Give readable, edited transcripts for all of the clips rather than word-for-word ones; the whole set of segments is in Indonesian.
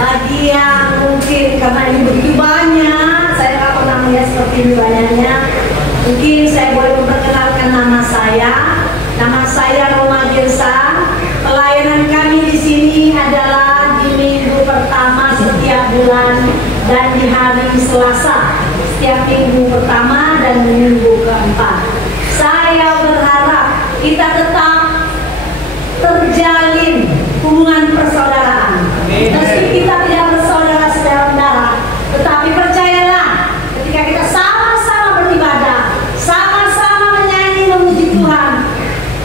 Bagi yang mungkin karena ini begitu banyak, saya nggak pernah melihat seperti ini banyaknya. Mungkin saya boleh memperkenalkan nama saya. Nama saya Roma Girsa. Pelayanan kami di sini adalah di minggu pertama setiap bulan dan di hari Selasa setiap minggu pertama dan minggu keempat. Saya berharap kita tetap terjalin hubungan persaudaraan. Meski kita tidak bersaudara sedalam darah, tetapi percayalah, ketika kita sama-sama beribadah, sama-sama menyanyi memuji Tuhan,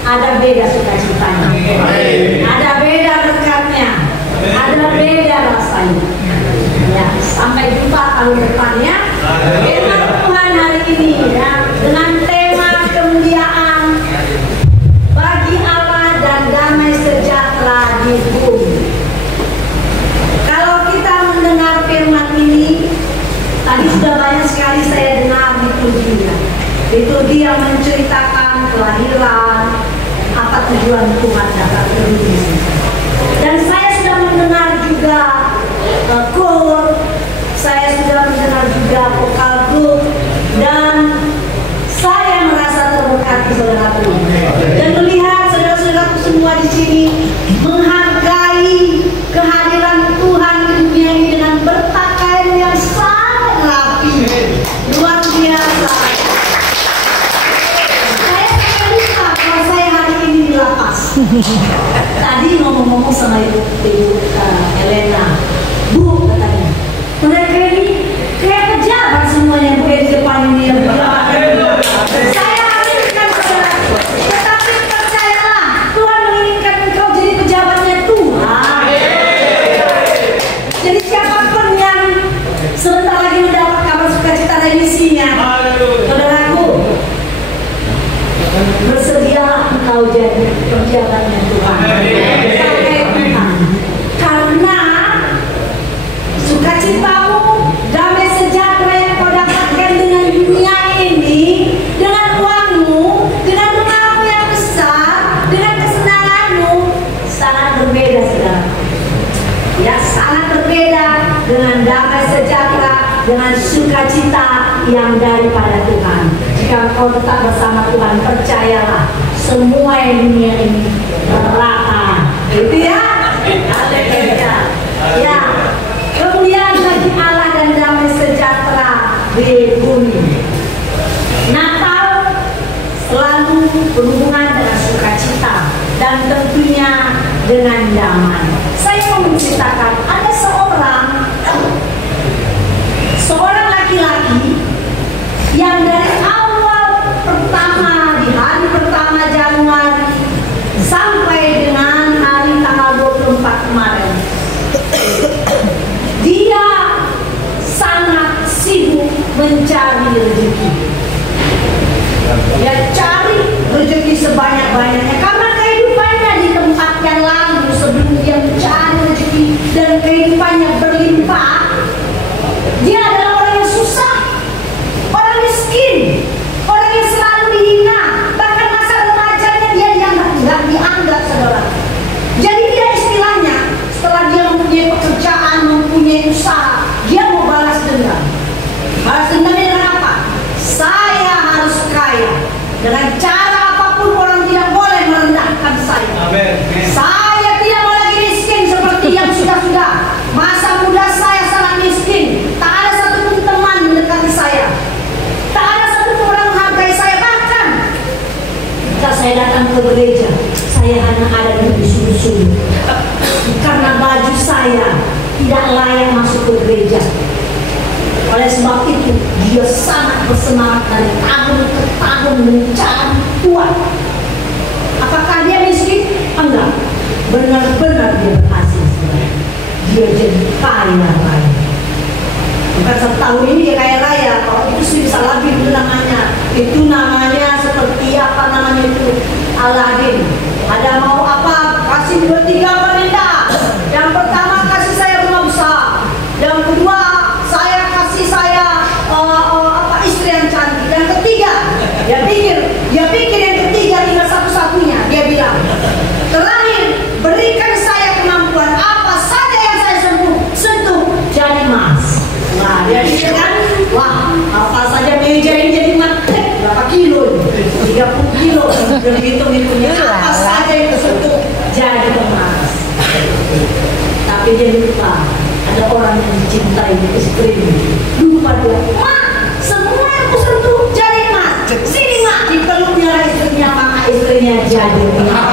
ada beda sukacitanya, ada beda berkatnya, ada beda rasanya. Ya, sampai jumpa tahun depannya. Firman Tuhan hari ini ya, dengan tema kemuliaan bagi Allah dan damai sejahtera di bumi. Kalau kita mendengar firman ini, tadi sudah banyak sekali saya dengar liturginya. Liturgi yang menceritakan kelahiran, apa tujuan Tuhan datang ke dunia. Dan saya sudah mendengar juga kor, saya sudah mendengar juga vokal grup, dan saya merasa terberkati saudaraku. Dan melihat saudara-saudaraku semua di sini menghargai kehadiran Tuhan di dunia ini dengan berpakaian yang sangat rapi, luar biasa. Saya sampai lupa kalau saya hari ini di lapas. Tadi ngomong-ngomong sama ibu Elena, Bu katanya, mereka ini kayak pejabat semuanya Bu di depan ini yang pejabat. Saya aminkan saudara, tetapi percayalah Tuhan menginginkan engkau jadi pejabatnya Tuhan. Jadi siapapun yang sebentar lagi mendapat kabar sukacita remisinya, saudaraku, bersedialah engkau jadi pejabatnya Tuhan. Karena sukacitamu, damai sejahtera yang kau dapatkan dengan dunia ini, dengan uangmu, dengan rumahmu yang besar, dengan kesenanganmu, sangat berbeda, saudara. Ya, sangat berbeda dengan damai sejahtera, dengan sukacita yang daripada Tuhan. Jika kau tetap bersama Tuhan, percayalah, semua yang dunia ini merata. Itu ya. Haleluya. Ya. Kemuliaan bagi Allah dan damai sejahtera di bumi. Natal selalu berhubungan dengan sukacita dan tentunya dengan damai. Saya mau menceritakan ada seorang laki-laki yang dari awal pertama di hari pertama Januari sampai dengan hari tanggal 24 kemarin, dia sangat sibuk mencari rezeki. Dia cari rezeki sebanyak-banyaknya karena kehidupannya di tempat yang lalu sebelum dia mencari rezeki dan kehidupannya berlimpah. Dia adalah orang yang susah, orang miskin, orang yang selalu dihina. Bahkan masa remajanya dia nggak dianggap, saudara. Jadi dia istilahnya setelah dia mempunyai pekerjaan, mempunyai usaha, dia mau balas dendam. Balas dendamnya dengan apa? Saya harus kaya. Dengan cara apapun orang tidak boleh merendahkan saya. Amen. Saya tidak mau lagi miskin seperti yang sudah-sudah. Masa muda saya sangat miskin. Tak ada satupun teman mendekati saya. Tak ada satupun orang menghargai saya. Bahkan jika saya datang ke gereja, saya hanya ada di sudut-sudut karena baju saya tidak layak masuk ke gereja. Oleh sebab itu dia sangat bersemangat dari tahun ke tahun mencari uang. Apakah dia miskin? Enggak. Benar-benar dia berhasil. Dia jadi kaya raya. Bukan setahun ini dia kaya raya. Kalau itu sih bisa lebih itu namanya. Itu namanya seperti apa namanya itu, Aladin. Ada mau apa? Kasih 2-3 wanita. Yang pertama kasih saya rumah besar. Yang kedua istri yang cantik. Yang ketiga dia pikir yang ketiga tinggal satu-satunya. Dia bilang, terakhir berikan saya kemampuan apa saja yang saya Tapi dia lupa ada orang yang dicintai istrinya. Lupa dia, "Ma, semua yang aku sentuh jadi emas. Sini Ma," dipeluknya istrinya, maka istrinya jadi emas.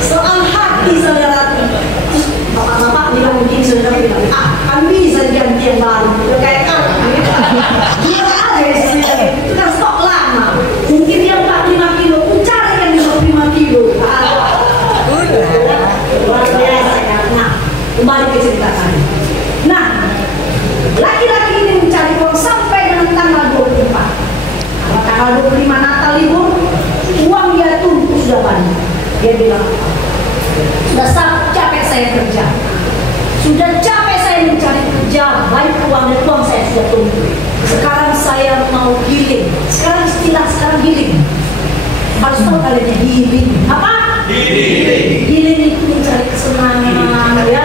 Soal hati saudara. Terus bapak-bapak bilang begini, saudara bilang, "Kan bisa ganti yang baru." Udah kayak kamu dia ada istrinya, itu kan stok lama. Mungkin dia 45 kilo, cari yang 55 kilo. Luar biasa ya. Nah, kembali ke cerita kami. Nah, laki-laki ini mencari uang sampai dengan tanggal 24. Kalau tanggal 25 Natal libur, uang dia tumpuk sudah banyak. Dia bilang, "Sudah capek saya kerja. Sudah capek saya mencari kerja, banyak uang dan uang saya sudah tumpuk. Sekarang saya mau healing." Sekarang istilah sekarang healing. Harus tahu kalian ya, healing. Apa? Healing itu mencari kesenangan ya.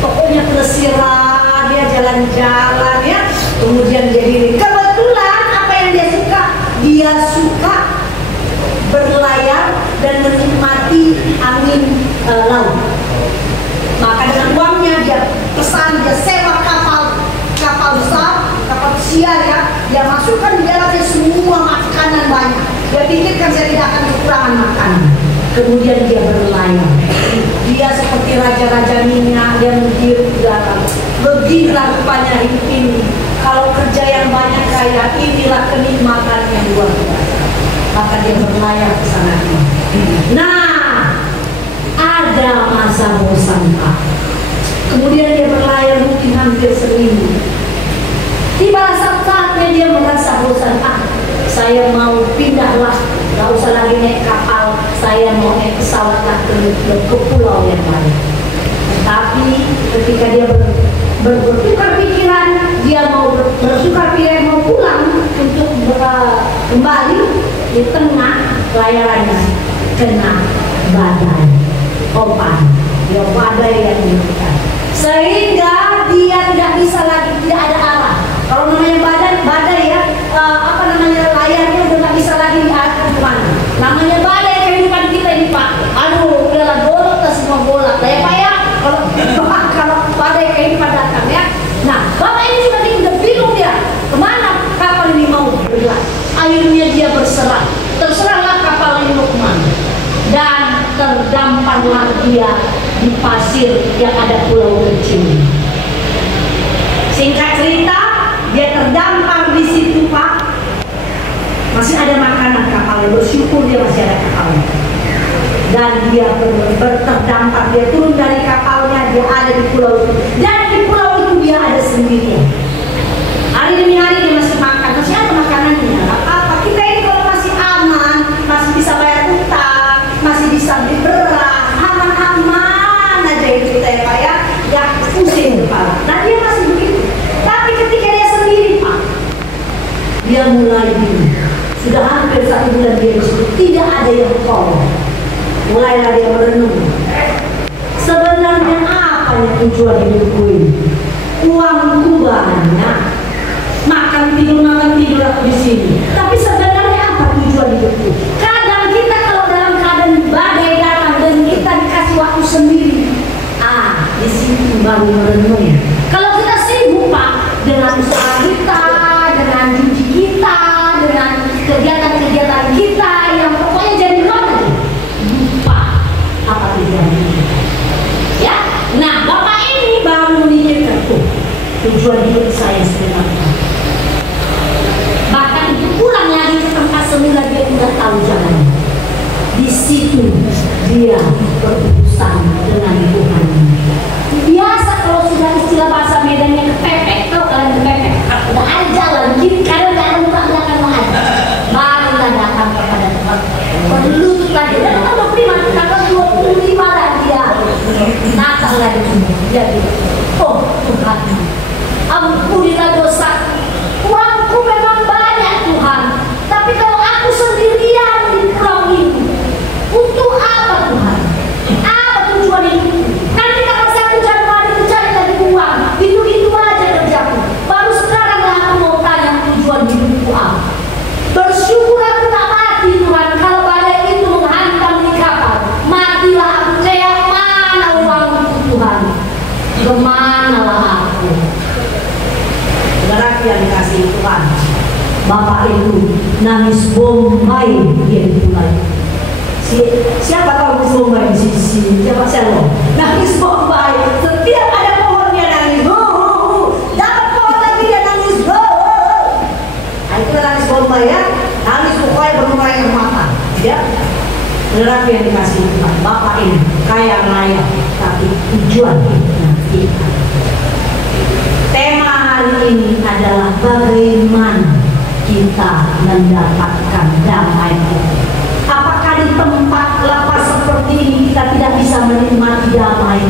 Pokoknya pelesiran, dia jalan-jalan ya. Kemudian dia healing. Kebetulan apa yang dia suka? Dia suka berlayar dan menikmati angin laut. Maka dengan uangnya dia pesan, dia sewa kapal besar, kapal pesiar ya. Dia masukkan di dalamnya semua makanan banyak. Dia pikirkan saya tidak akan kekurangan makanan. Kemudian dia berlayar. Dia seperti raja-raja minyak, dia menghirup udara. Beginilah rupanya hidup ini. Kalau kerja yang banyak kaya, inilah kenikmatan yang luar biasa. Maka dia berlayar ke sana. Nah, ada masa bosan Pak. Kemudian dia berlayar mungkin hampir seminggu. Tiba saatnya dia merasa bosan. Saya mau pindahlah, gak usah lagi naik kapal. Saya mau naik pesawat ke pulau yang lain. Tapi ketika dia bertukar pikiran, dia mau bertukar pikiran mau pulang untuk kembali, di tengah layarannya kena badai, opan, dia badai yang menyebutkan, sehingga dia tidak bisa lagi, tidak ada arah. Kalau namanya badai ya, layarnya udah nggak bisa lagi diarahkan kemana. Namanya badai kehidupan kita ini Pak. Aduh, udahlah bolak lah semua bolak lah ya Pak ya. Kalau badai kehidupan datang ya. Nah, Bapak ini udah bingung dia kemana kapal ini mau bergerak. Akhirnya dia berserah. Terserahlah kapal ini mau kemana. Dan terdamparlah dia di pasir yang ada pulau kecil. Singkat cerita, dia terdampar di situ Pak. Masih ada makanan kapalnya, bersyukur dia masih ada kapalnya. Dan dia terdampar, dia turun dari kapalnya, dia ada di pulau itu. Dan di pulau itu dia ada sendirian. Hari demi hari dia masih makan, masih ada makanannya. Apa? Kita ini kalau masih aman, masih bisa bayar utang, masih bisa beli beras, aman-aman aja itu kita ya Pak ya. Ya pusing kepala. Nah dia masih begitu. Tapi ketika dia sendiri Pak, dia mulai bingung. Sudah hampir 1 bulan dia disitu, tidak ada yang tolong. Mulailah dia merenung. Sebenarnya apa yang tujuan hidupku ini? Uangku banyak, makan tidur aku di sini. Tapi sebenarnya apa tujuan hidupku? Kadang kita kalau dalam keadaan badai datang dan kita dikasih waktu sendiri, di situ baru merenung. Kalau kita sibuk Pak dengan usaha kita, dengan cuci kita, dengan kegiatan-kegiatan kita yang pokoknya jadi lupa apa tujuannya ya. Nah Bapak ini baru memikirkan tujuan hidup saya sebenarnya. Bahkan itu pulang lagi ke tempat semula, dia udah tahu jalannya. Di situ dia berurusan dengan Tuhan. Biasa kalau sudah istilah bahasa Medannya kepepet, tahu kalian kepepet, udah ada jalan kiri kanan gak ada muka belakang ada. Barulah datang kepada Tuhan. Berlutut lagi. Dan tanggal 25 dan dia Natal lagi. Dia bilang, oh Tuhan, ampunilah dosa. Uangku memang banyak Tuhan, tapi kalau aku sendirian di pulau ini, untuk apa Tuhan? Apa tujuan itu? Nanti kalau saya Januari mencari lagi uang, itu aja kerjaku. Baru sekarang lah aku mau tanya tujuan hidupku apa. Bersyukur aku tak mati Tuhan. Kalau badai itu menghantam di kapal, matilah aku kayak nangis Bombay dia dimulai. Siapa tahu nangis Bombay? Siapa siapa? Nangis Bombay. Setiap ada pohonnya nangis. Dapat pohon lagi dia nangis. Nah, itu nangis Bombay ya. Nangis pokoknya berumah yang mata. Ya. Lelaki yang dikasih Tuhan, Bapak ini kaya raya, tapi tujuan kita. Tema hari ini adalah bagaimana kita mendapatkan damai. Apakah di tempat lapas seperti ini kita tidak bisa menikmati damai?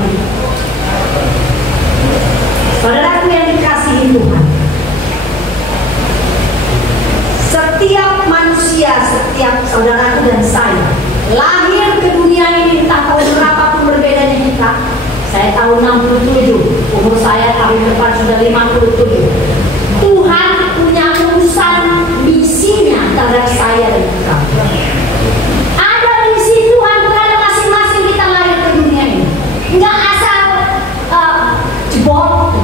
Saudaraku yang dikasihi Tuhan, setiap manusia, setiap saudaraku dan saya lahir ke dunia ini entah tahun berapa pun berbedanya kita. Saya tahun 67, umur saya tahun depan sudah 57. Tuhan punya urusan misinya terhadap saya dan kita. Ada misi Tuhan terhadap masing-masing kita lahir ke dunia ini. Enggak asal jeprot,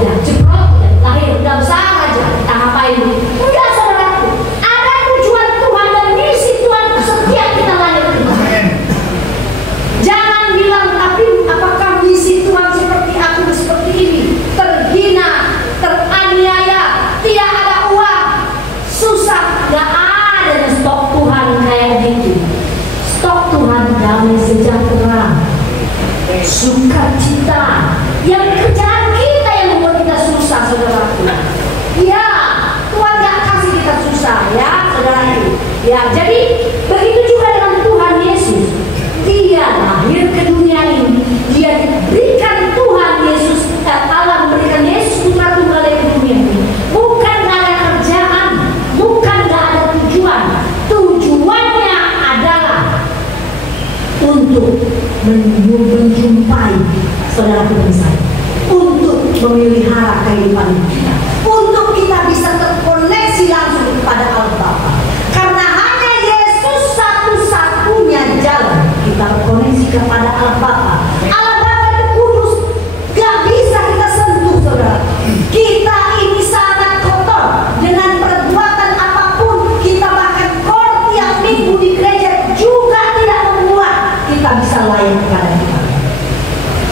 lahir udah besar aja kita ngapain? Enggak, saudaraku. Ada tujuan Tuhan dan misi Tuhan setiap kita lahir ke dunia. Jangan bilang, tapi apakah misi Tuhan seperti aku seperti ini, terhina, teraniaya, tidak ada uang, susah? Gak ada stok Tuhan kayak gitu. Stok Tuhan damai sejahtera, sukacita. Yang kerjaan kita yang membuat kita susah, saudaraku. Ya, Tuhan gak kasih kita susah ya, saudaraku. Ya, jadi begitu juga dengan Tuhan Yesus. Dia lahir ke dunia ini, dia diberikan Tuhan Yesus, Allah memberikan Yesus Putra Tunggal ke dunia ini. Bukan gak ada kerjaan, bukan gak ada tujuan. Tujuannya adalah untuk menjumpai saudara dan saya, untuk memelihara kehidupan kita, untuk kita bisa terkoneksi langsung kepada Allah Bapa. Karena hanya Yesus satu-satunya jalan kita berkoneksi kepada Allah Bapa. Allah Bapa itu kudus, gak bisa kita sentuh, saudara. Kita ini sangat kotor dengan perbuatan apapun. Kita bahkan tiap minggu di gereja juga tidak membuat kita bisa layak kepada kita.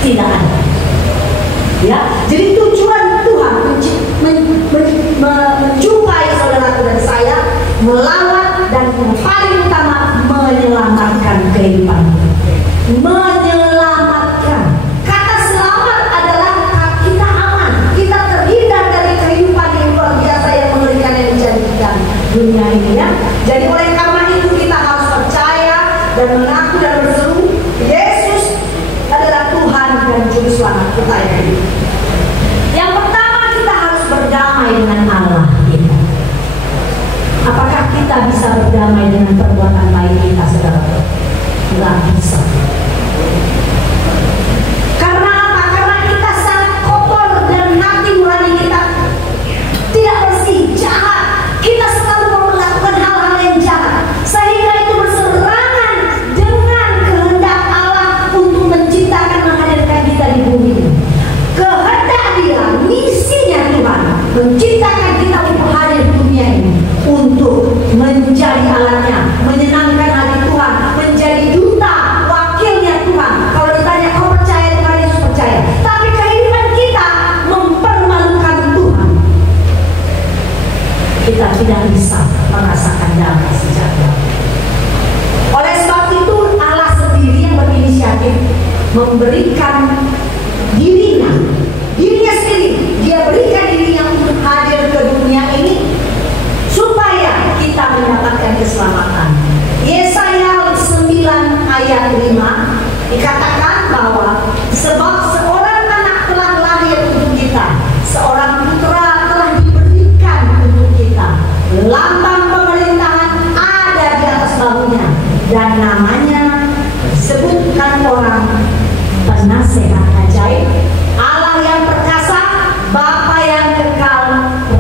Tidak ada. Ya, jadi tujuan Tuhan menjumpai saudaraku dan saya, melawat dan yang paling utama menyelamatkan kehidupan. Menyelamatkan. Kata selamat adalah kita aman, kita terhindar dari kehidupan yang luar biasa yang mengerikan yang menjadikan dunia ini ya. Jadi oleh karena itu kita harus percaya dan mengaku dan berseru Yesus adalah Tuhan dan Juru Selamat kita ini. Yang pertama kita harus berdamai dengan Allah kita. Apakah kita bisa berdamai dengan perbuatan baik kita, saudara? Tidak bisa. Karena apa? Karena kita sangat kotor dan hati nurani kita tidak bersih, jahat. Kita selalu melakukan hal-hal yang jahat, sehingga itu berseberangan dengan kehendak Allah untuk menciptakan menghadirkan kita di bumi ini. Kehendak Dia, misinya Tuhan menciptakan kita untuk hadir di dunia ini, untuk menjadi alatnya, menyenangkan hati Tuhan, menjadi duta, wakilnya Tuhan. Kalau ditanya kau percaya dengan Yesus, percaya. Tapi kehidupan kita mempermalukan Tuhan. Kita tidak bisa merasakan damai sejahtera. Oleh sebab itu Allah sendiri yang berinisiatif memberikan dirinya sendiri. Dia berikan dirinya untuk hadir ke dunia ini supaya kita mendapatkan keselamatan. Yesaya 9 ayat 5 dikatakan bahwa sebab seorang anak telah lahir untuk kita, seorang putra telah diberikan untuk kita, lambang pemerintahan ada di atas bahunya, dan namanya disebutkan orang penasehat ajaib, Allah yang perkasa, Bapa yang kekal,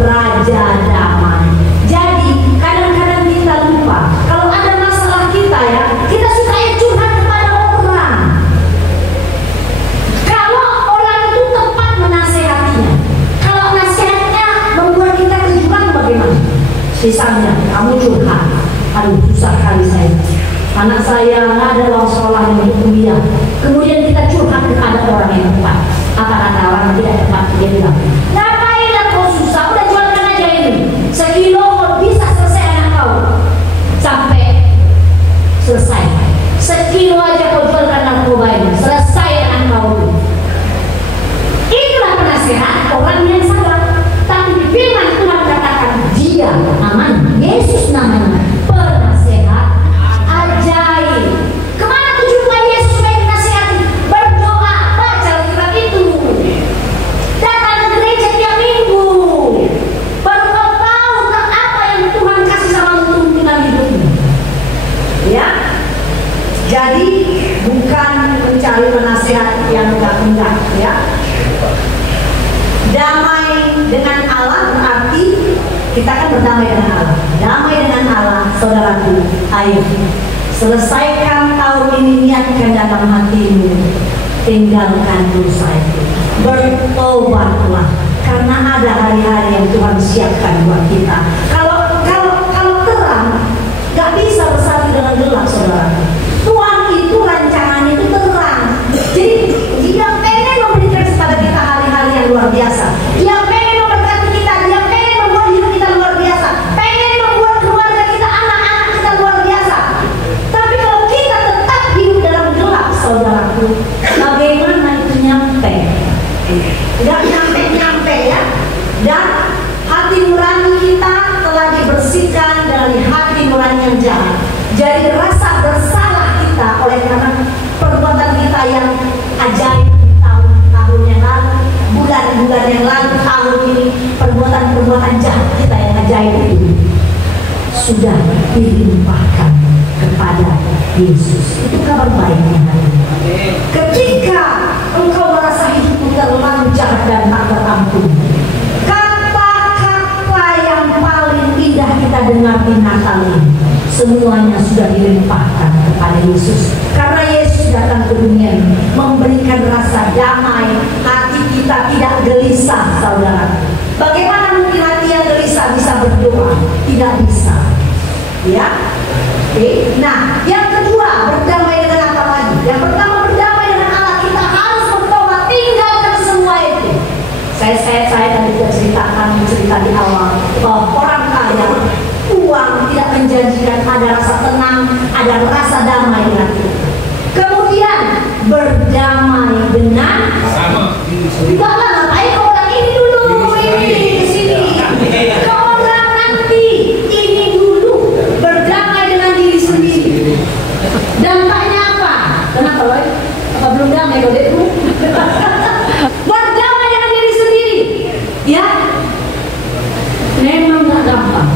Raja damai. Jadi kadang-kadang kita lupa kalau ada masalah kita ya, kita suka curhat kepada orang. Kalau orang itu tepat menasehatinya, kalau nasihatnya membuat kita kejuran, bagaimana? Misalnya kamu curhat, aduh susah kali saya, anak saya nggak ada uang sekolah yang untuk kuliah. Kemudian kita curhat kepada orang yang tepat. Apa kata orang yang tidak tepat? Dia bilang, ngapain lah kau susah, udah jualkan aja ini, sekilo kau bisa selesai anak kau sampai selesai. Sekilo aja kau jualkan narkoba ini, selesai anak kau. Itulah penasehat orang yang sabar. Tapi di firman Tuhan katakan dia aman. Yesus namanya penasehat ajaib. Kemana tujuan Yesus supaya dinasehati? Berdoa, baca Alkitab itu, datang ke gereja tiap minggu, baru kau tahu tentang apa yang Tuhan kasih sama untuk dalam hidupmu. Ya, jadi bukan mencari penasehat yang enggak, ya. Damai dengan Allah berarti kita kan berdamai dengan Allah. Damai dengan Allah, saudaraku, ayo selesaikan tahun ini, niatkan dalam hatimu, tinggalkan dosa itu, bertobatlah, karena ada hari-hari yang Tuhan siapkan buat kita. Kalau terang gak bisa bersatu dengan gelap, saudaraku. Tuhan itu rancangannya itu terang. Jadi dia pengen memberikan kepada kita hari-hari yang luar biasa. Dia pengen memberkati kita, dia pengen membuat hidup kita luar biasa, pengen membuat keluarga kita, anak-anak kita luar biasa. Tapi kalau kita tetap hidup dalam gelap, saudaraku, bagaimana itu nyampe? Gak nyampe ya. Dan hati nurani kita telah dibersihkan dari hati nurani yang jahat. Jadi rasa bersalah kita oleh karena perbuatan kita yang ajaib di tahun-tahun yang lalu, bulan-bulan yang lalu, tahun ini, perbuatan-perbuatan jahat kita yang ajaib itu sudah dilimpahkan kepada Yesus. Itu kabar baiknya hari ini. Ketika engkau merasa hidupmu terlanjur dan tak terampuni, kata-kata yang paling indah kita dengar di Natal ini semuanya sudah dilimpahkan kepada Yesus. Karena Yesus datang ke dunia ini memberikan rasa damai, hati kita tidak gelisah, saudara. Bagaimana mungkin hati yang gelisah bisa berdoa? Tidak bisa. Ya. Oke. Nah, yang kedua, berdamai dengan apa lagi? Yang pertama, berdamai dengan Allah. Kita harus bertobat, tinggalkan semua itu. Saya tadi cerita di awal bahwa orang kaya, uang tidak menjanjikan ada rasa tenang, ada rasa damai di hati. Kemudian berdamai dengan juga lah, ngapain ke orang ini dulu, ini di sini, ke orang nanti, ini dulu, berdamai dengan diri sendiri. Dampaknya apa? Kenapa loh? Apa belum damai kau dekmu? Berdamai dengan diri sendiri, ya. Memang gak gampang.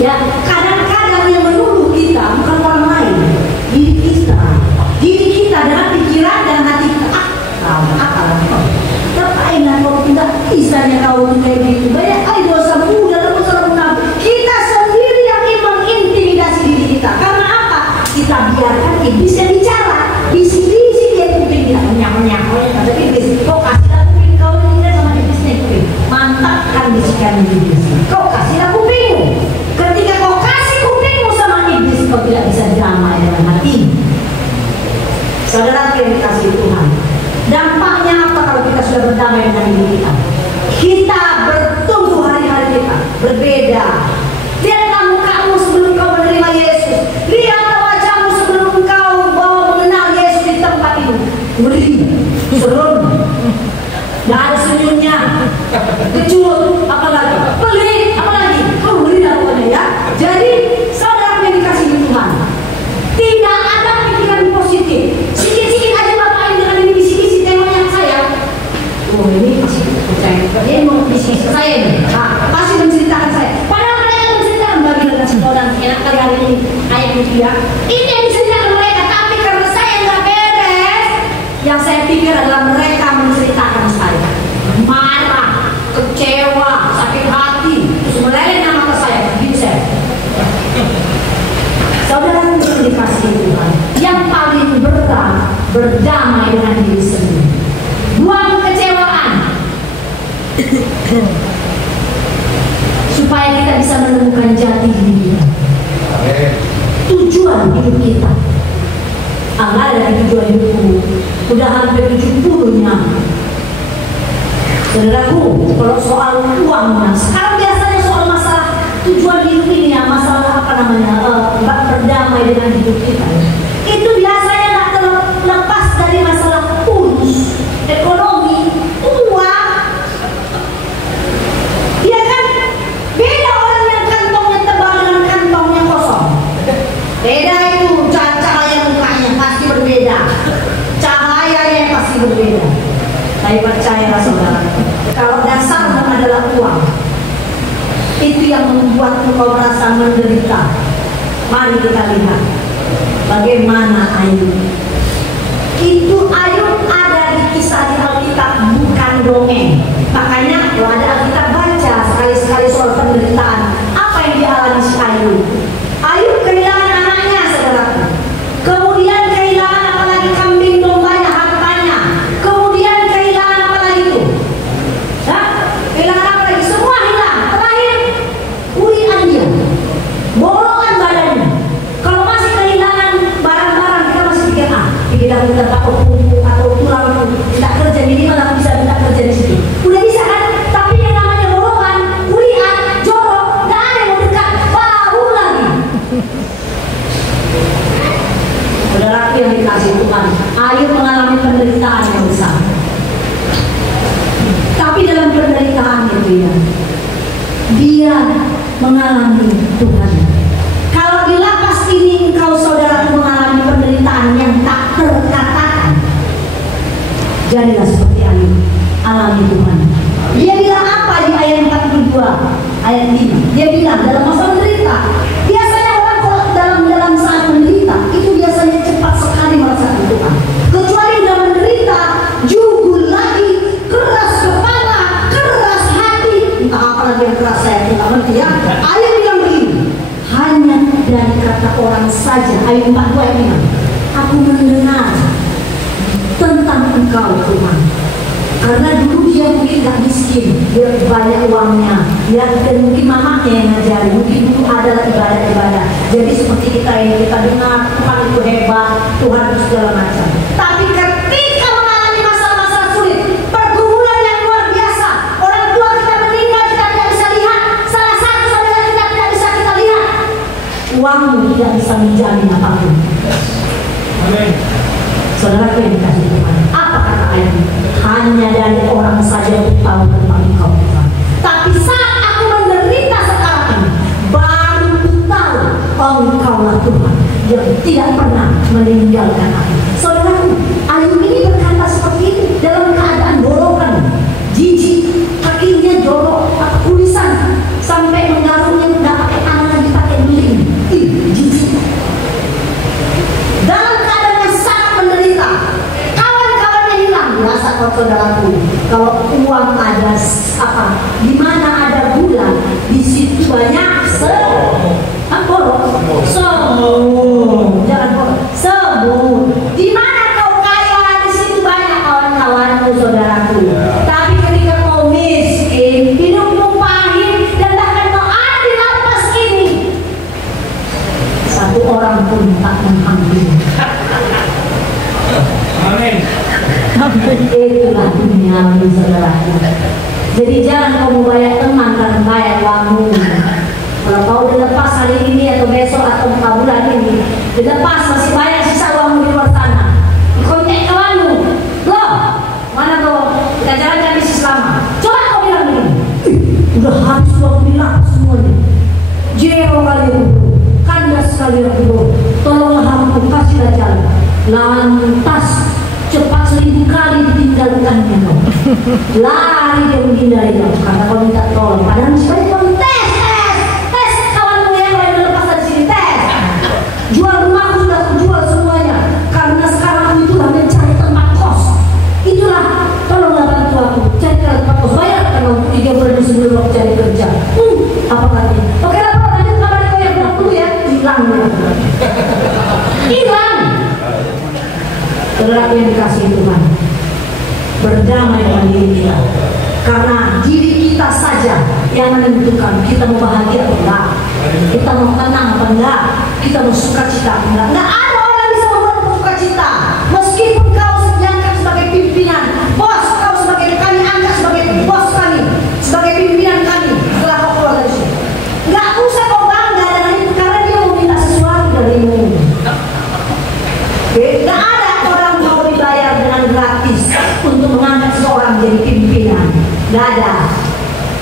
Ya, kadang-kadang yang menuduh kita bukan orang lain, diri kita dengan pikiran dan hati kita. Apa ngapainlah kau tidak bisanya kau kayak gitu, banyak kali dosa muda dan dosa munafik. Kita sendiri yang mengintimidasi diri kita. Karena apa? Kita biarkan iblis yang bicara, bisi-bisi dia kuping kita, menyak-menyak. Kata iblis, kau kasihlah kuping kau ini sama iblis nih kuping. Mantapkan bisikan iblis. Kau kasihlah kupingmu. Ketika kau kasih kupingmu sama iblis, kau tidak bisa damai dengan hati. Saudara yang dikasih Tuhan, dampaknya apa kalau kita sudah berdamai dengan diri kita? Kita bertumbuh hari-hari kita berbeda. Lihatlah mukamu sebelum kau menerima Yesus. Lihatlah wajahmu sebelum kau mengenal Yesus di tempat itu. Ngeri, serem, nggak ada senyumnya, kecut, apalagi pelit, apalagi kau ngeri pokoknya ya. Jadi saudara yang dikasih Tuhan, tidak ada pikiran positif. Sikit-sikit aja bapak dengan ini bisik-bisik tengoknya saya. Oh ini masih percaya, dia mau bisik saya nih. Masih menceritakan saya. Padahal mereka menceritakan bagi kasih orang enak kali hari ini ayat itu ya. Ini yang diceritakan mereka, tapi karena saya nggak beres, yang saya pikir adalah mereka menceritakan saya. Marah, kecewa, sakit hati, terus meleleh nama saya, begitu saya. Saudara yang dikasih Tuhan, yang paling berat berdamai dengan diri sendiri. Buang kecewaan supaya kita bisa menemukan jati diri. 70-nya. Saudaraku, kalau soal uangnya, sekarang biasanya soal masalah tujuan hidup ini ya, masalah apa namanya, berdamai dengan hidup kita. Itu biasanya nggak terlepas dari masalah urus ekonomi, uang. Iya kan? Beda orang yang kantongnya tebal dengan kantongnya kosong. Beda itu cahaya mukanya pasti berbeda. Cahayanya pasti berbeda. Saya percaya saudara, kalau dasarmu adalah uang, itu yang membuat engkau merasa menderita. Mari kita lihat bagaimana Ayub. Itu Ayub ada di kisah di Alkitab, bukan dongeng. Makanya kalau ada Alkitab baca sekali-sekali soal penderitaan. Apa yang dialami si Ayub? Ayub kehilangan anaknya, saudaraku. Kemudian kehilangan apalagi kambing dombanya, hartanya. Kemudian kehilangan apa lagi itu? Kehilangan apa lagi? Semua hilang. Terakhir urian dia, bolongan badannya. Kalau masih kehilangan barang-barang, kita masih pikir kita takut punggung atau tulang tidak kerja, minimal aku bisa tidak kerja di sini. Udah bisa kan? Tapi yang namanya bolongan, urian, jorok, nggak ada yang mau dekat, bau lagi. Saudaraku yang dikasih Tuhan, Ayub mengalami penderitaan yang besar. Tapi dalam penderitaan itu ya, dia mengalami Tuhan. Kalau di lapas ini engkau saudaraku mengalami penderitaan yang tak terkatakan, jadilah seperti Ayub, alami Tuhan. Dia bilang apa di ayat 42 ayat 5? Dia bilang dalam masa menderita, biasanya orang dalam saat menderita itu biasanya cepat sekali merasakan Tuhan. Kecuali dalam menderita, jugul lagi, keras kepala, keras hati, entah apa lagi yang keras, saya tidak ngerti ya. Ayub bilang begini, hanya dari kata orang saja. Ayub 42 ayat 5, aku mendengar tentang engkau Tuhan. Karena dulu dia mungkin gak miskin, dia banyak uangnya, dia dan mungkin mamanya yang ngajari, mungkin dulu adalah ibadah-ibadah. Jadi seperti kita ini, kita dengar Tuhan itu hebat, Tuhan itu segala macam. Tapi ketika mengalami masalah-masalah sulit, pergumulan yang luar biasa, orang tua kita meninggal, kita tidak bisa lihat, salah satu saudara kita tidak bisa kita lihat, uangmu tidak bisa menjamin apapun. Amin. Saudara yang dikasih Tuhan, apa kata Ayub? Hanya dari orang saja aku tahu tentang engkau Tuhan. Tapi saat aku menderita sekarang ini, baru ku tahu engkaulah Tuhan yang tidak pernah meninggalkan aku. Saudaraku, Ayub ini berkata seperti itu dalam keadaan borokan, jijik, kakinya jorok, kulisan, sampai menggarungnya tidak pakai tangan lagi, pakai beling. Jijik. Dalam keadaan yang sangat menderita, kawan-kawannya hilang. Biasa saudaraku, kalau uang ada apa, di mana ada gula, di situ banyak semut. Jangan boros, semut. Di mana kau kaya, di situ banyak kawan-kawanmu, saudaraku. Tapi ketika kau miskin, hidupmu pahit, dan bahkan kau ada di lapas ini, satu orang pun tak menghampiri. Amin. Itulah dunia, saudaraku. Jadi jangan kau membayar teman karena bayar uangmu. Kalau kau dilepas hari ini atau besok atau 4 bulan ini, dilepas masih banyak sisa uangmu di luar sana. Dikontek kawanmu, loh, mana kau? Kita jalankan bisnis lama. Coba kau bilang begini, udah habis uang di lapas semuanya. Jero kali itu, kandas kali itu, tolonglah aku kasih jalan. Lantas cepat 1000 kali ditinggalkannya kau. Lari dia menghindari kau karena kau minta tolong. Padahal supaya kau tes kawanmu yang lain lepas dari sini, tes. Jual rumahku sudah aku jual semuanya karena sekarang aku itulah mencari tempat kos. Itulah, tolonglah bantu aku cari tempat kos. Bayar kalau 3 bulan sebelum aku cari kerja. Apa tadi? Oke lah, lanjut kabar kau yang bilang dulu ya. Hilang ya. Hilang. Saudara yang dikasih Tuhan, berdamai dengan diri kita, karena diri kita saja yang menentukan kita mau bahagia atau enggak, kita mau tenang atau enggak, kita mau suka cita atau enggak. Nggak ada orang yang bisa membuat suka cita, meskipun kau diangkat sebagai pimpinan untuk mengangkat seorang jadi pimpinan. Nggak ada.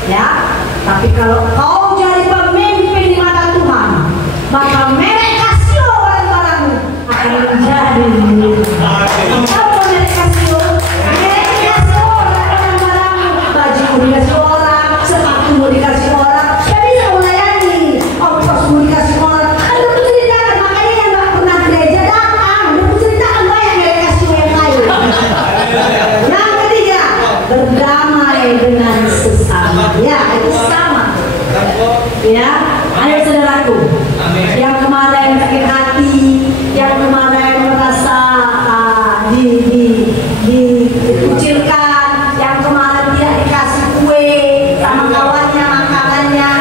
Ya. Tapi kalau kau jadi pemimpin di mata Tuhan, maka merek Casio barang-barangmu akan menjadi milik. Apa merek Casio? Merek Casio barang-barangmu. Baju mau dikasih orang, sepatu mau dikasih orang. Gak bisa melayani. Ongkos mau dikasih orang. Ada ceritakan, makanya yang gak pernah gereja datang. Ada ceritakan banyak merek Casio yang lain. Yang ketiga, berdamai dengan sesama. Ya, itu sama. Ya, ayo saudaraku, yang kemarin sakit hati, yang kemarin merasa dikucilkan, yang kemarin tidak dikasih kue sama kawannya, makanannya,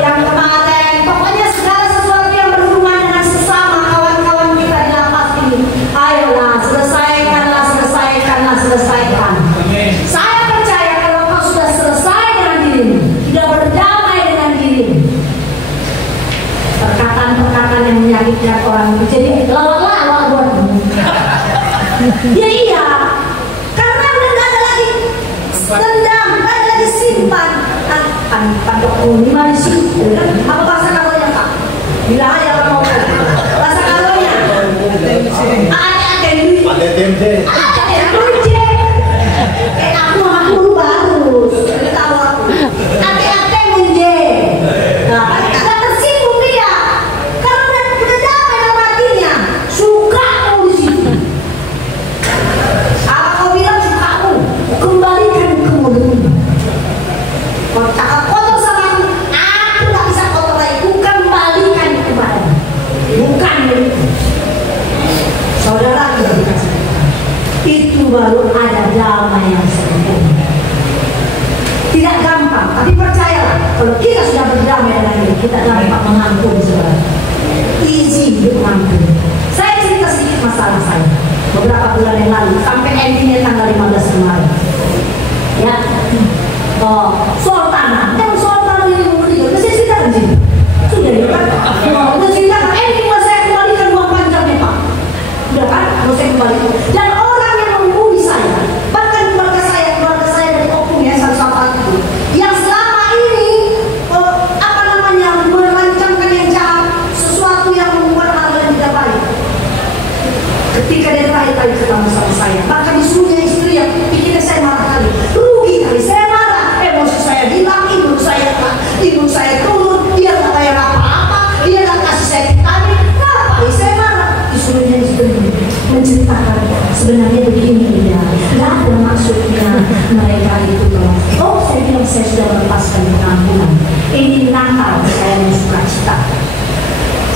yang kemarin pokoknya segala sesuatu yang berhubungan dengan sesama kawan-kawan kita di lapas ini, ayolah selesaikan. Saya percaya kalau kau sudah selesai dengan dirimu, sudah berdamai dengan dirimu, perkataan-perkataan yang menyakitkan orang itu jadi lawak-lawak buatmu. Ya iya, karena udah gak ada lagi dendam, gak ada lagi simpan. Pandok ini masih apa bahasa kalaunya Pak? Bila aja orang mau bahasa kalaunya ada tempe. Aku guru baru, tahu aku. Ate munje. Nah, tersinggung dia. Karena udah damai dalam hatinya. Suka kau di situ. Apa kau bilang suka aku? Kembalikan ke mulutmu. Kau cakap kotor sama aku tak bisa kotor lagi. Ku kembalikan kepadamu. Bukan milikku. Saudara tidak dikasih. Itu baru ada damai yang sempurna. Tidak gampang, tapi percayalah, kalau kita sudah berdamai dengan diri, kita dapat mengampuni saudara. Easy untuk mengampuni. Saya cerita sedikit masalah saya beberapa bulan yang lalu, sampai endingnya tanggal 15 kemarin. Ya, soal tanah, soal tanah yang meninggal, saya ceritakan sini. Sudah ya kan? Sudah ceritakan, ending saya kembalikan uang panjangnya Pak. Sudah kan? Harus saya kembalikan. Dan orang yang menghubungi saya, bahkan keluarga saya dari oknum ya satu-satu itu, yang selama ini merancangkan yang jahat, sesuatu yang membuat hal yang tidak baik. Ketika dia terakhir kali ketemu sama saya, bahkan disuruhnya istri yang pikirnya saya marah kali, rugi kali saya marah, emosi saya hilang, ibu saya turun, dia nggak bayar apa-apa, dia nggak kasih saya vitamin, kenapa? Saya marah. Disuruhnya istri menceritakan sebenarnya begini ya, nggak ada maksudnya mereka itu loh. Oh, saya bilang saya sudah melepaskan pengampunan. Ini Natal saya mau sukacita.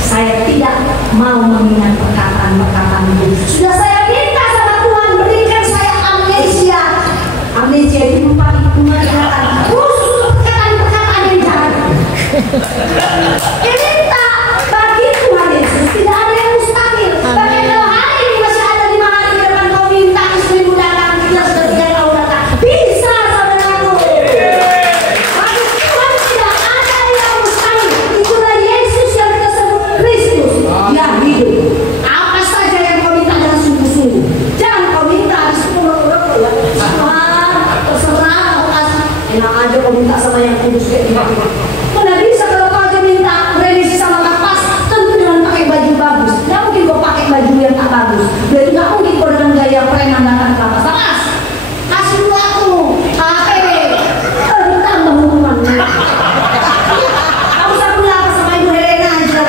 Saya tidak mau mengingat perkataan-perkataan itu. Sudah saya minta sama Tuhan berikan saya amnesia. Amnesia itu mengatakan khusus perkataan-perkataan yang jahat. Ini tak bagi Tuhan Yesus tidak ada yang mustahil. Bagi kalau hari ini masih ada 5 hari ke depan kau minta istrimu datang, kita sudah 3 tahun datang. Bisa saudaraku. Bagi Tuhan tidak ada yang mustahil. Itulah Yesus yang kita sebut Kristus yang hidup. Apa saja yang kau minta dengan sungguh-sungguh. Jangan kau minta habis itu menurut ya. Terserah kau kasih. Enak aja kau minta sama yang kudus kayak gitu. Mana bisa kalau kau aja minta remisi sama kapas, tentu dengan pakai baju bagus. Nggak mungkin kau pakai baju yang tak bagus. Berarti nggak mungkin kau dengan gaya preman datang ke kapas. Mas, kasih dulu aku HP, tambah hukuman. Kamu usah pulang sama Ibu Helena aja.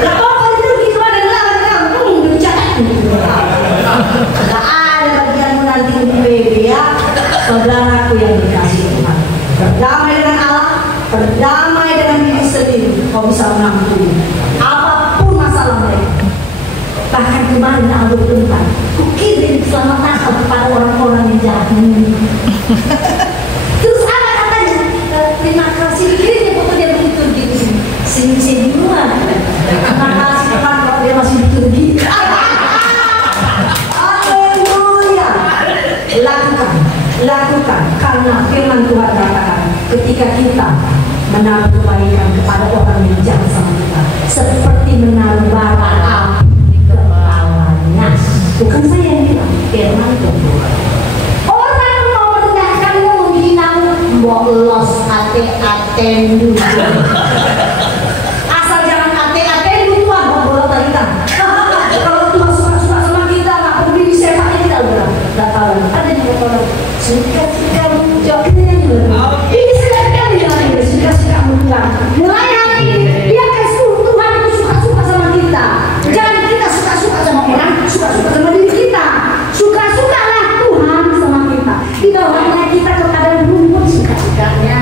Nggak apa-apa itu gitu ada lawan kamu, dicatat. Nggak ada bagianmu nanti untuk baby ya, saudaraku yang dikasih Tuhan. Berdamai dengan Allah, berdamai dengan diri sendiri, kau bisa mengampuni apapun masalah mereka. Bahkan kemarin aku bertentang, ku kirim selamat Natal kepada orang-orang yang jahat. Terus apa katanya? Terima kasih, kirimnya foto dia begitu gitu sini duluan. Terima kasih Tuhan kalau dia masih begitu gitu. Haleluya. Lakukan karena firman Tuhan katakan ketika kita menaruh kebaikan kepada orang yang jahat sama kita seperti menaruh bara api di kepalanya. Bukan saya yang bilang, firman Tuhan. Orang ATM. Asal jangan ATM itu Tuhan bola kita. Kalau Tuhan suka sama kita, nggak perlu disepaknya kita udah tahu. Ada juga kalau suka jawab kita nyanyi. Ini sekali lagi suka muncul. Mulai hari ini dia kasih Tuhan itu suka sama kita. Jangan kita suka sama orang, suka sama diri kita. Suka-sukalah Tuhan sama kita. Tidak hanya kita kepada rumput suka-sukanya.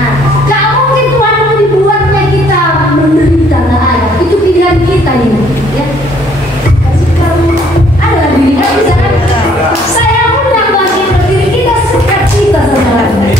Gak mungkin Tuhan itu dibuatnya kita menderita, nggak ada. Itu pilihan kita ini. Ya. Kasih kamu ada diri kan bisa kan? Saya undang bagi diri kita sukacita sama Tuhan.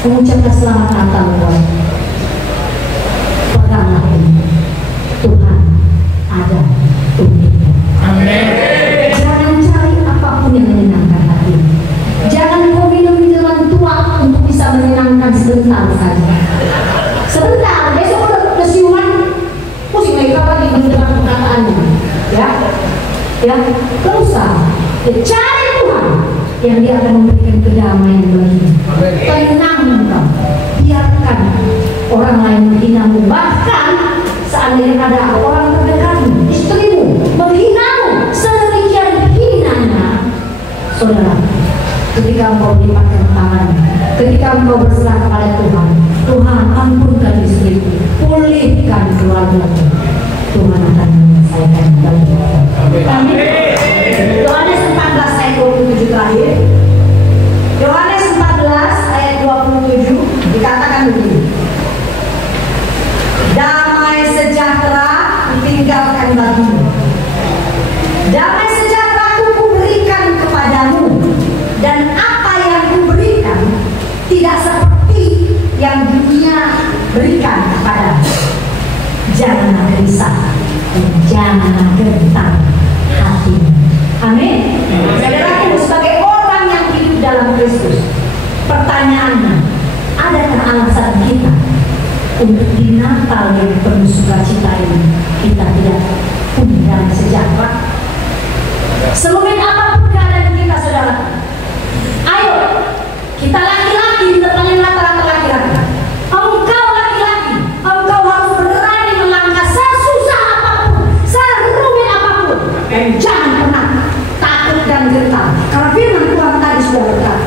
mengucapkan selamat Natal buat peganglah ini, Tuhan ada untukmu. Amin. Jangan cari apapun yang menyenangkan hati. Jangan kau minum minuman tua untuk bisa menyenangkan sebentar saja. Sebentar, besok udah siuman, pusing lagi lagi mendengar perkataannya. Ya, gak usah. Cari Tuhan yang dia akan memberikan kedamaian bagimu. Tenang engkau, biarkan orang lain menghinamu. Bahkan seandainya ada orang terdekatmu, istrimu menghinamu sedemikian hinanya, saudara, ketika engkau melipatkan tangan, ketika engkau berserah kepada Tuhan, Tuhan ampunkan istrimu, pulihkan keluargamu, Tuhan akan menyelesaikan bagimu. Amin. Yohanes 14 ayat 27 terakhir. Yohanes 14 ayat 27. Damai sejahtera kuberikan kepadamu, dan apa yang kuberikan tidak seperti yang dunia berikan kepadamu. Janganlah gelisah, janganlah gentar hatimu. Amin. Saudaraku, sebagai orang yang hidup dalam Kristus, pertanyaannya, adakah alasan kita untuk di Natal yang penuh sukacita ini kita tidak punya damai sejahtera? Serumit apapun keadaan kita, saudara, ayo kita laki-laki, kita panggil rata-rata laki-laki. Engkau laki-laki, engkau harus berani melangkah sesusah apapun, serumit apapun, dan jangan pernah takut dan gentar. Karena firman Tuhan tadi sudah berkata,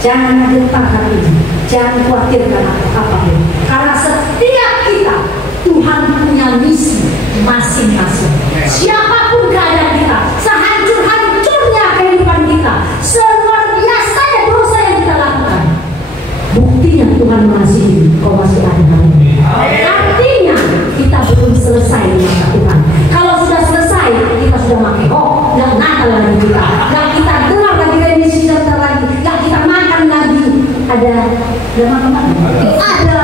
jangan gentar hatimu, jangan khawatirkan apapun. Karena setiap kita, Tuhan punya misi masing-masing. Siapapun keadaan kita, sehancur-hancurnya kehidupan kita, seluar biasanya dosa yang kita lakukan, buktinya Tuhan mengasihi, kau masih ada hari ini. Artinya kita belum selesai dengan Tuhan. Kalau sudah selesai, kita sudah pakai nggak nakal lagi kita, nggak kita dengar lagi remisi sebentar lagi, nggak kita makan lagi. Ada makan, ada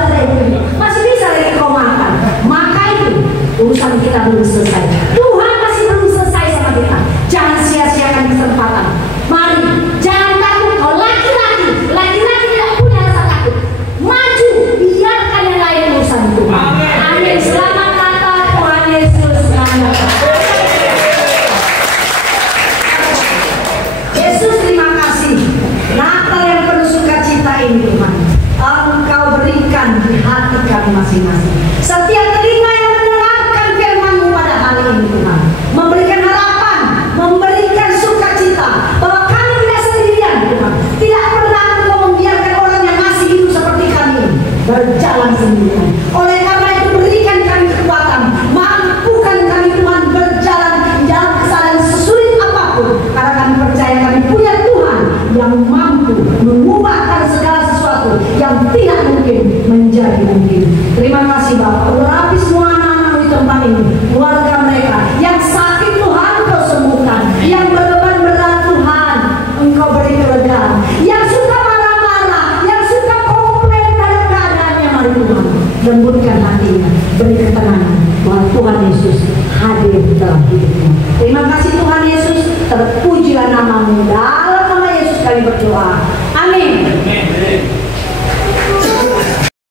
masih bisa lagi kau makan. Maka itu urusan kita belum selesai. Tuhan masih belum selesai sama kita. Jangan sia-siakan kesempatan. Mari, jangan takut. Kau laki-laki tidak punya rasa takut. Maju, biarkan yang lain urusan Tuhan. Amin. Selamat Natal, Tuhan Yesus. Yesus, terima kasih. Natal yang penuh sukacita ini, Tuhan, Engkau berikan di hati kami masing-masing. Setiap telinga yang mendengarkan firman-Mu pada hari ini, Tuhan, memberikan harapan, memberikan sukacita bahwa kami tidak sendirian, Tuhan. Tidak pernah Engkau membiarkan orang yang masih hidup seperti kami berjalan sendirian. Oleh karena itu, berikan kami kekuatan, mampukan kami, Tuhan, berjalan dalam kesalahan sesulit apapun, karena kami percaya kami punya Tuhan yang mampu mengubahkan segala sesuatu yang tidak mungkin menjadi mungkin. Terima kasih Bapak.